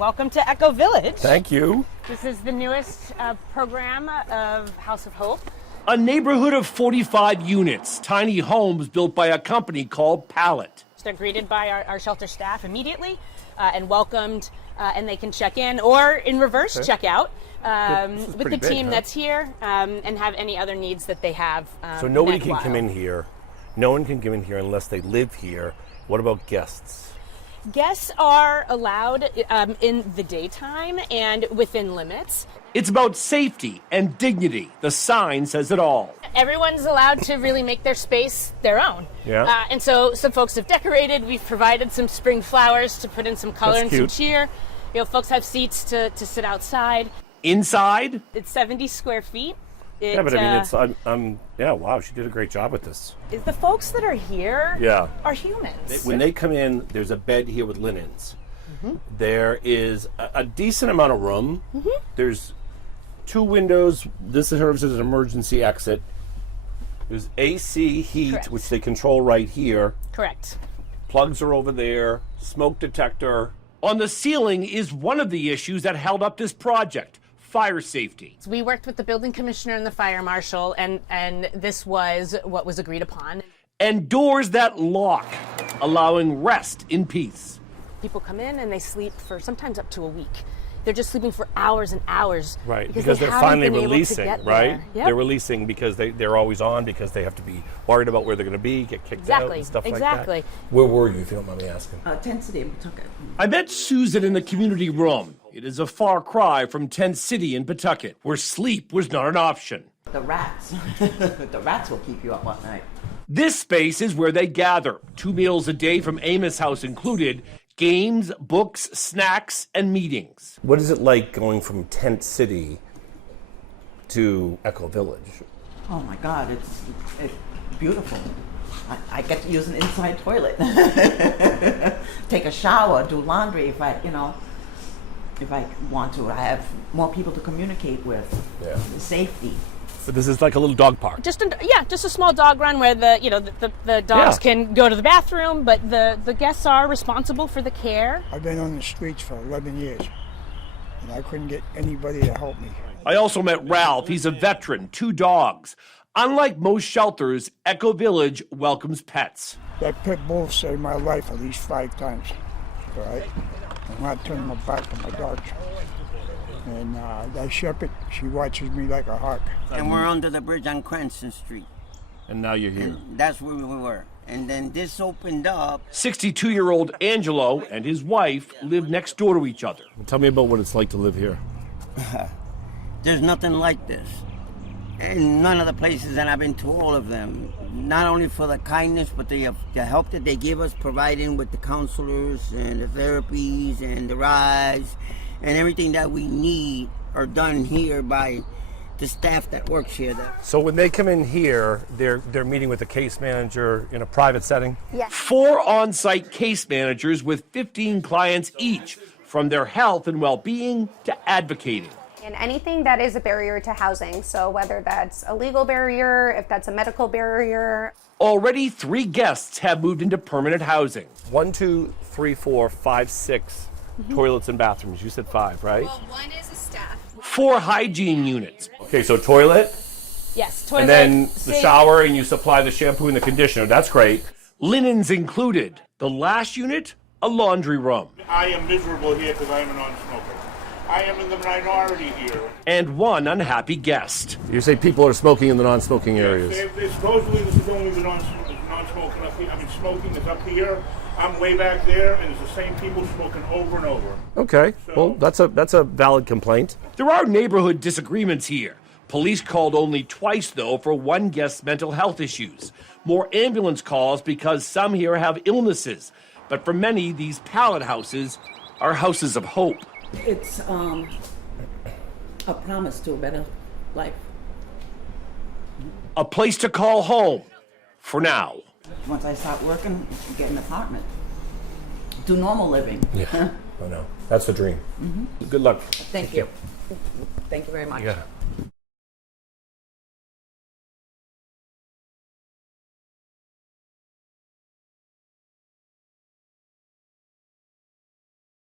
Welcome to Echo Village. Thank you. This is the newest program of House of Hope. A neighborhood of 45 units, tiny homes built by a company called Pallet. They're greeted by our shelter staff immediately and welcomed, and they can check in or in reverse check out with the team that's here and have any other needs that they have. So nobody can come in here. No one can come in here unless they live here. What about guests? Guests are allowed in the daytime and within limits. It's about safety and dignity. The sign says it all. Everyone's allowed to really make their space their own. Yeah. And so some folks have decorated. We've provided some spring flowers to put in some color and some cheer. You know, folks have seats to sit outside. Inside? It's 70 square feet. Yeah, but I mean, wow, she did a great job with this. The folks that are here are humans. When they come in, there's a bed here with linens. Mm-hmm. There is a decent amount of room. Mm-hmm. There's 2 windows. This serves as an emergency exit. There's AC heat, which they control right here. Correct. Plugs are over there. Smoke detector. On the ceiling is one of the issues that held up this project. Fire safety. We worked with the building commissioner and the fire marshal, and this was what was agreed upon. And doors that lock, allowing rest in peace. People come in and they sleep for sometimes up to a week. They're just sleeping for hours and hours. Right, because they're finally releasing, right? Yep. They're releasing because they're always on because they have to be worried about where they're going to be, get kicked out and stuff like that. Exactly. Where were you, if you don't mind me asking? Tent City in Pawtucket. I met Susan in the community room. It is a far cry from Tent City in Pawtucket, where sleep was not an option. The rats. The rats will keep you up all night. This space is where they gather. 2 meals a day from Amos House included, games, books, snacks, and meetings. What is it like going from Tent City to Echo Village? Oh my God, it's beautiful. I get to use an inside toilet. Take a shower, do laundry if I want to. I have more people to communicate with. Yeah. Safety. So this is like a little dog park. Just a small dog run where the dogs can go to the bathroom, but the guests are responsible for the care. I've been on the streets for 11 years, and I couldn't get anybody to help me. I also met Ralph. He's a veteran, 2 dogs. Unlike most shelters, Echo Village welcomes pets. That pit bull saved my life at least 5 times. All right? I'm not turning my back on my dogs. And that shepherd, she watches me like a hawk. And we're under the bridge on Cranston Street. And now you're here. And that's where we were. And then this opened up. 62-year-old Angelo and his wife live next door to each other. Tell me about what it's like to live here. There's nothing like this. And none of the places, and I've been to all of them, not only for the kindness, but the help that they give us, providing with the counselors and the therapies and the rides and everything that we need are done here by the staff that works here. So when they come in here, they're meeting with a case manager in a private setting? Yes. 4 on-site case managers with 15 clients each, from their health and well-being to advocating. And anything that is a barrier to housing, so whether that's a legal barrier, if that's a medical barrier. Already 3 guests have moved into permanent housing. 1, 2, 3, 4, 5, 6 toilets and bathrooms. You said 5, right? Well, 1 is a staff. 4 hygiene units. Okay, so toilet. Yes, toilet. And then the sink. shower, and you supply the shampoo and the conditioner. That's great. Linens included. The last unit, a laundry room. I am miserable here because I am a non-smoker. I am in the minority here. And 1 unhappy guest. You say people are smoking in the non-smoking areas. Supposedly this is only the non-smoking up here. I mean, smoking is up here. I'm way back there, and it's the same people smoking over and over. Okay, well, that's a valid complaint. There are neighborhood disagreements here. Police called only twice, though, for 1 guest's mental health issues. More ambulance calls because some here have illnesses. But for many, these pallet houses are houses of hope. It's a promise to a better life. A place to call home, for now. Once I start working, get an apartment. Do normal living. Yeah, I know. That's the dream. Mm-hmm. Good luck. Thank you. Thank you very much. Yeah.